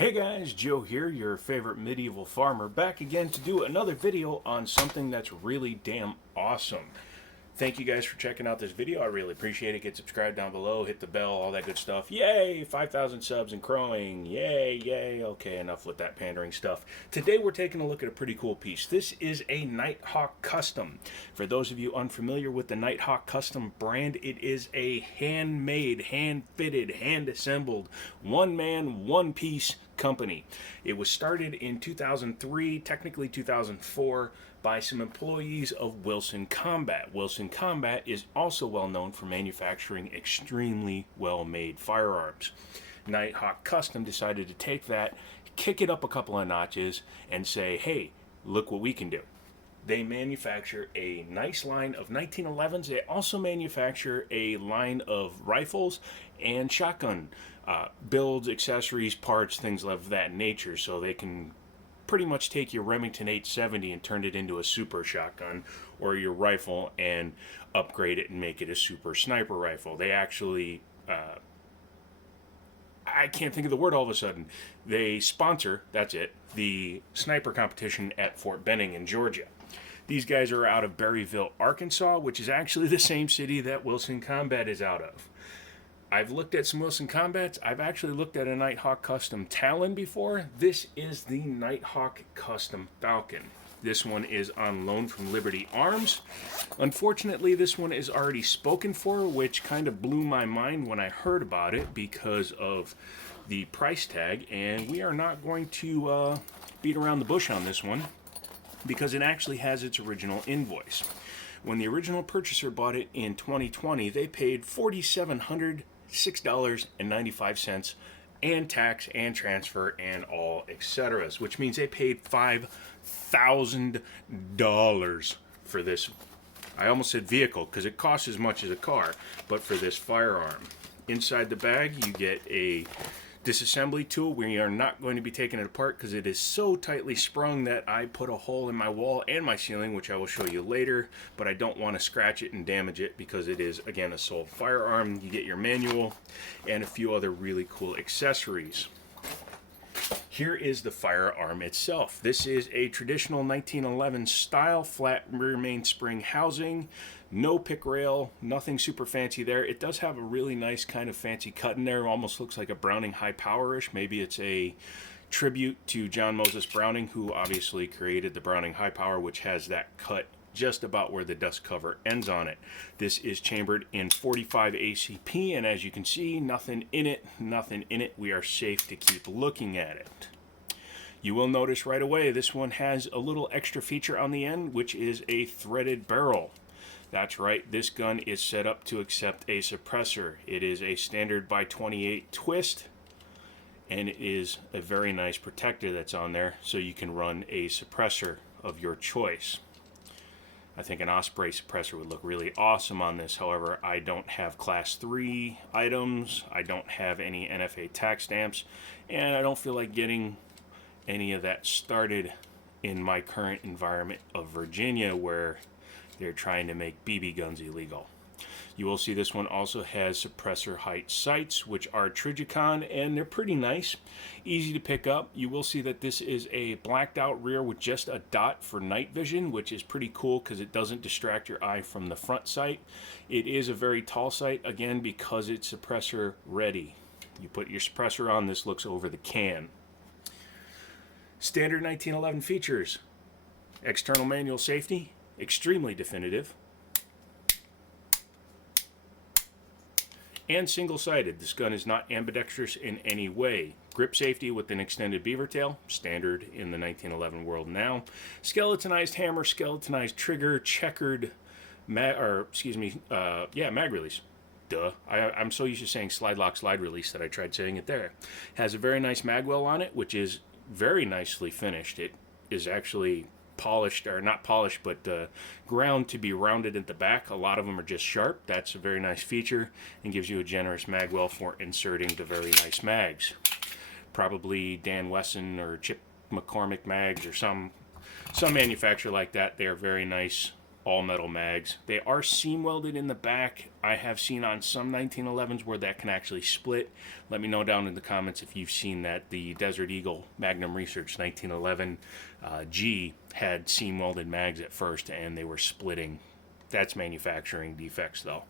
Hey guys, Joe here, your favorite medieval farmer, back again to do another video on something that's really damn awesome. Thank you guys for checking out this video. I really appreciate it. Get subscribed down below, hit the bell, all that good stuff. Yay! 5,000 subs and growing. Yay, yay. Okay, enough with that pandering stuff. Today we're taking a look at a pretty cool piece. This is a Nighthawk Custom. For those of you unfamiliar with the Nighthawk Custom brand, it is a handmade, hand-fitted, hand-assembled, one-man, one-piece company. It was started in 2003, technically 2004, by some employees of Wilson Combat. Wilson Combat is also well known for manufacturing extremely well-made firearms. Nighthawk Custom decided to take that, kick it up a couple of notches, and say, hey, look what we can do. They manufacture a nice line of 1911s. They also manufacture a line of rifles and shotgun builds, accessories, parts, things of that nature, so they can pretty much take your Remington 870 and turn it into a super shotgun, or your rifle and upgrade it and make it a super sniper rifle. They actually, I can't think of the word all of a sudden, they sponsor, that's it, the sniper competition at Fort Benning in Georgia. These guys are out of Berryville, Arkansas, which is actually the same city that Wilson Combat is out of. I've looked at some Wilson Combats. I've actually looked at a Nighthawk Custom Talon before. This is the Nighthawk Custom Falcon. This one is on loan from Liberty Arms. Unfortunately, this one is already spoken for, which kind of blew my mind when I heard about it because of the price tag. And we are not going to beat around the bush on this one because it actually has its original invoice. When the original purchaser bought it in 2020, they paid $4,706.95 and tax and transfer and all etc., which means they paid $5,000 for this. I almost said vehicle because it costs as much as a car, but for this firearm. Inside the bag you get a disassembly tool. We are not going to be taking it apart because it is so tightly sprung that I put a hole in my wall and my ceiling, which I will show you later, but I don't want to scratch it and damage it because it is, again, a sold firearm. You get your manual and a few other really cool accessories. Here is the firearm itself. This is a traditional 1911 style flat rear mainspring housing. No pick rail, nothing super fancy there. It does have a really nice kind of fancy cut in there. It almost looks like a Browning high power-ish. Maybe it's a tribute to John Moses Browning, who obviously created the Browning high power, which has that cut just about where the dust cover ends on it. This is chambered in 45 ACP, and as you can see, nothing in it, nothing in it. We are safe to keep looking at it. You will notice right away this one has a little extra feature on the end, which is a threaded barrel. That's right, this gun is set up to accept a suppressor. It is a standard by 28 twist, and it is a very nice protector that's on there, so you can run a suppressor of your choice. I think an Osprey suppressor would look really awesome on this. However, I don't have class 3 items, I don't have any NFA tax stamps, and I don't feel like getting any of that started in my current environment of Virginia, where they're trying to make BB guns illegal. You will see this one also has suppressor height sights, which are Trijicon, and they're pretty nice, easy to pick up. You will see that this is a blacked out rear with just a dot for night vision, which is pretty cool because it doesn't distract your eye from the front sight. It is a very tall sight, again, because it's suppressor ready. You put your suppressor on, this looks over the can. Standard 1911 features: external manual safety, extremely definitive, and single-sided. This gun is not ambidextrous in any way. Grip safety with an extended beaver tail, standard in the 1911 world now. Skeletonized hammer, skeletonized trigger, checkered mag release. Duh. I'm so used to saying slide lock, slide release that I tried saying it there. Has a very nice magwell on it, which is very nicely finished. It is actually polished, or not polished, but ground to be rounded at the back. A lot of them are just sharp. That's a very nice feature and gives you a generous magwell for inserting the very nice mags. Probably Dan Wesson or Chip McCormick mags or some manufacturer like that. They are very nice all metal mags. They are seam welded in the back. I have seen on some 1911s where that can actually split. Let me know down in the comments if you've seen that. The Desert Eagle Magnum Research 1911 G had seam welded mags at first and they were splitting. That's manufacturing defects though.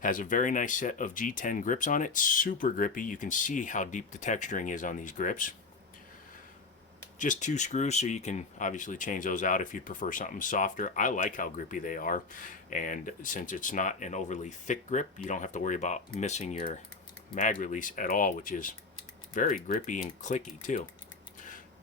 Has a very nice set of G10 grips on it. Super grippy. You can see how deep the texturing is on these grips. Just 2 screws, so you can obviously change those out if you'd prefer something softer. I like how grippy they are, and since it's not an overly thick grip, you don't have to worry about missing your mag release at all, which is very grippy and clicky too.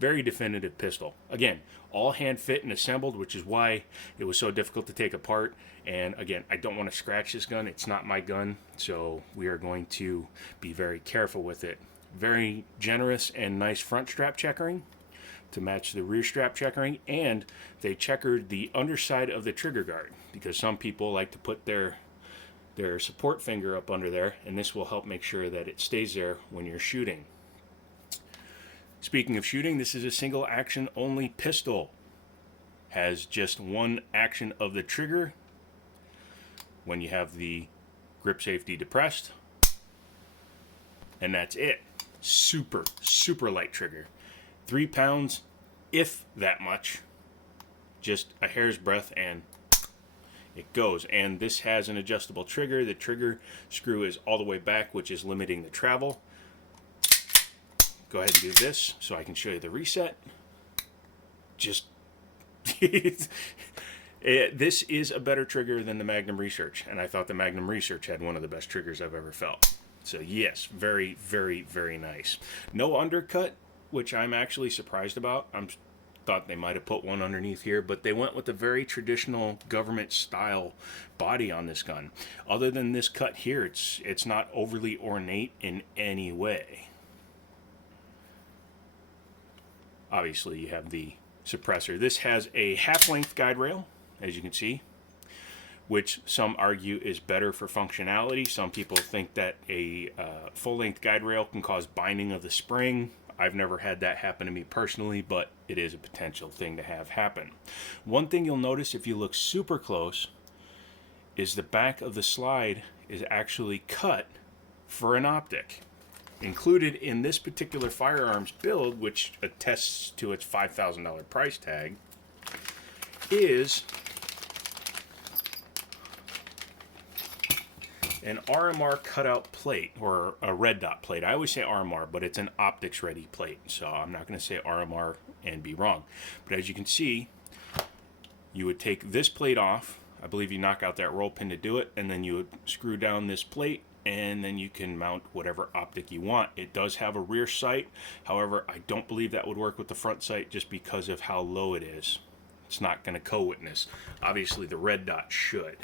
Very definitive pistol. Again, all hand fit and assembled, which is why it was so difficult to take apart. And again, I don't want to scratch this gun. It's not my gun, so we are going to be very careful with it. Very generous and nice front strap checkering to match the rear strap checkering, and they checkered the underside of the trigger guard because some people like to put their support finger up under there, and this will help make sure that it stays there when you're shooting. Speaking of shooting, this is a single action only pistol. Has just one action of the trigger when you have the grip safety depressed, and that's it. Super, super light trigger. 3 pounds, if that much. Just a hair's breadth and it goes. And this has an adjustable trigger. The trigger screw is all the way back, which is limiting the travel. Go ahead and do this so I can show you the reset. Just this is a better trigger than the Magnum Research, and I thought the Magnum Research had one of the best triggers I've ever felt. So yes, very, very, very nice. No undercut, which I'm actually surprised about. I thought they might have put one underneath here, but they went with a very traditional government style body on this gun. Other than this cut here, it's not overly ornate in any way. Obviously, you have the suppressor. This has a half-length guide rail, as you can see, which some argue is better for functionality. Some people think that a full-length guide rail can cause binding of the spring. I've never had that happen to me personally, but it is a potential thing to have happen. One thing you'll notice if you look super close is the back of the slide is actually cut for an optic. Included in this particular firearms build, which attests to its $5,000 price tag, is an RMR cutout plate, or a red dot plate. I always say RMR, but it's an optics ready plate, so I'm not going to say RMR and be wrong. But as you can see, you would take this plate off. I believe you knock out that roll pin to do it, and then you would screw down this plate, and then you can mount whatever optic you want. It does have a rear sight. However, I don't believe that would work with the front sight just because of how low it is. It's not going to co-witness. Obviously, the red dot should.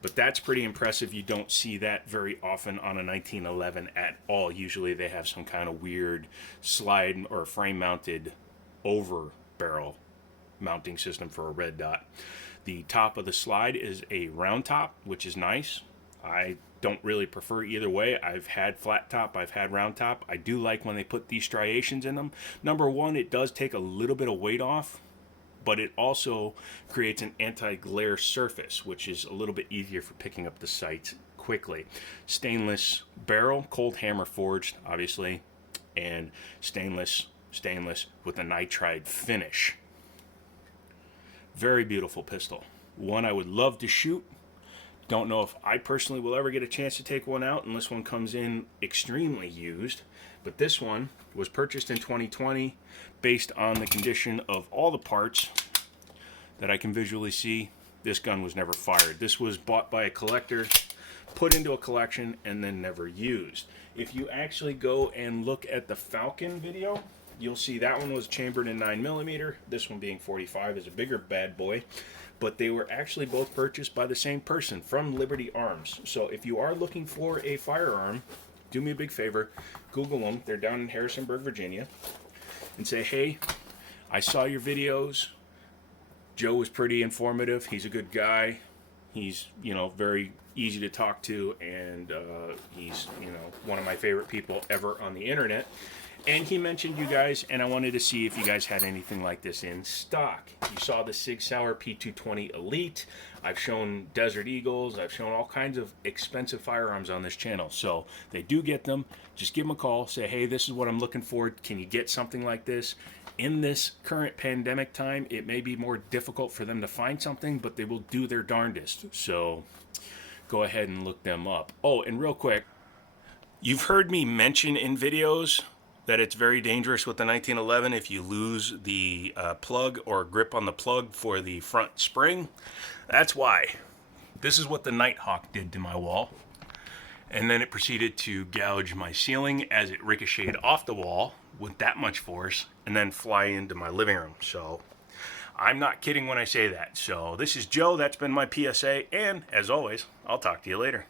But that's pretty impressive. You don't see that very often on a 1911 at all. Usually they have some kind of weird slide or frame mounted over barrel mounting system for a red dot. The top of the slide is a round top, which is nice. I don't really prefer either way. I've had flat top, I've had round top. I do like when they put these striations in them. Number one, it does take a little bit of weight off, but it also creates an anti-glare surface, which is a little bit easier for picking up the sights quickly. Stainless barrel, cold hammer forged, obviously, and stainless with a nitride finish. Very beautiful pistol. One I would love to shoot. Don't know if I personally will ever get a chance to take one out unless one comes in extremely used. But this one was purchased in 2020 based on the condition of all the parts that I can visually see. This gun was never fired. This was bought by a collector, put into a collection, and then never used. If you actually go and look at the Falcon video, you'll see that one was chambered in 9mm. This one being 45 is a bigger bad boy. But they were actually both purchased by the same person from Liberty Arms. So if you are looking for a firearm, do me a big favor, Google them. They're down in Harrisonburg, Virginia. And say, hey, I saw your videos. Joe was pretty informative. He's a good guy. He's, very easy to talk to, and he's, one of my favorite people ever on the internet. And he mentioned you guys, and I wanted to see if you guys had anything like this in stock. You saw the Sig Sauer P220 Elite. I've shown Desert Eagles. I've shown all kinds of expensive firearms on this channel. So they do get them. Just give them a call. Say, hey, this is what I'm looking for. Can you get something like this? In this current pandemic time, it may be more difficult for them to find something, but they will do their darndest. So go ahead and look them up. Oh, and real quick, you've heard me mention in videos that it's very dangerous with the 1911 if you lose the plug or grip on the plug for the front spring. That's why. This is what the Nighthawk did to my wall. And then it proceeded to gouge my ceiling as it ricocheted off the wall with that much force and then fly into my living room. So I'm not kidding when I say that. So this is Joe. That's been my PSA. And as always, I'll talk to you later.